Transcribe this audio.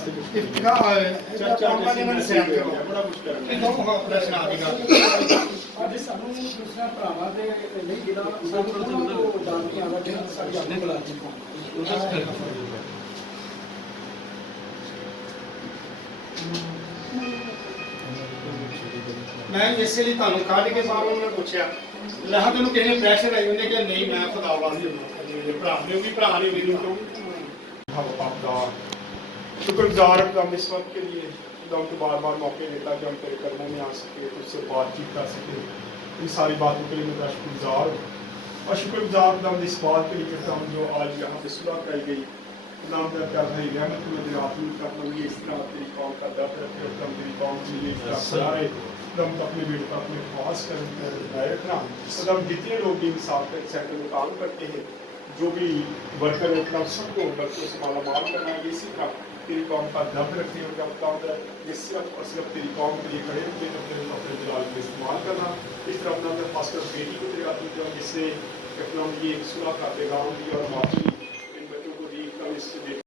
वास्ते कुछ इफ्तिखा पापा ने मैंने सैन करो बड़ा कुछ कर ਇਹ ਦੋ ਪ੍ਰਸ਼ਨ ਆ ਗਈ ਅੱਜ ਸਾਨੂੰ ਦੂਸਰਾ ਭਰਾਵਾਂ ਦੇ ਨਹੀਂ ਜਿਹੜਾ ਸਾਨੂੰ ਤੋਂ ਦਾਨੀਆਂ ਦਾ ਜਿਹੜਾ ਸਾਡੀ ਆਪਣੇ ਮੁਲਾਜ਼ਮ ਮੈਂ ਇਸੇ ਲਈ ਤੁਹਾਨੂੰ ਕੱਢ ਕੇ ਬਾਹਰ ਉਹਨਾਂ ਨੇ ਪੁੱਛਿਆ ਲਹਾ ਤੈਨੂੰ ਕਿਸੇ ਨੇ ਪ੍ਰੈਸ਼ਰ ਆਈ ਉਹਨੇ ਕਿਹਾ ਨਹੀਂ ਮੈਂ ਖੁਦਾ ਵਾਸਤੇ ਮੇਰੇ ਭਰਾ ਨੇ ਵੀ ਭਰਾ ਨੇ ਮੈਨੂੰ ਤੋਂ हम आपका शुक्रगुजार हम इस वक्त के लिए हम तो बार बार मौके देता कि हम तेरे कदमों में आ सके तुझसे बातचीत कर सके इन सारी बातों के लिए मैं तेरा शुक्रगुजार हूँ और शुक्रगुजार हम इस बात के लिए करता हूँ जो आज यहाँ पे सुलह कराई गई नाम का क्या भाई रहमत में आदमी का ये इस तरह तेरी कौम का दर्द रखे और हम तेरी कौम के लिए इस तरह सारे हम अपने बेटे का अपने खास कर रखना और हम जितने लोग भी इंसाफ सेंटर में काम करते हैं जो भी वर्कर होता है सबको वर्करों से माला माल करना ये सीखा तेरी कौम का दर्द रखने और जब काम ये सिर्फ और सिर्फ तेरी कौम के लिए खड़े होकर अपने जलाल को इस्तेमाल करना इस तरह अपना खासकर बेटी को तेरा आदमी जिससे अपना ये सुलह का पैगाम दिया और माफी इन बच्चों को दी कल इससे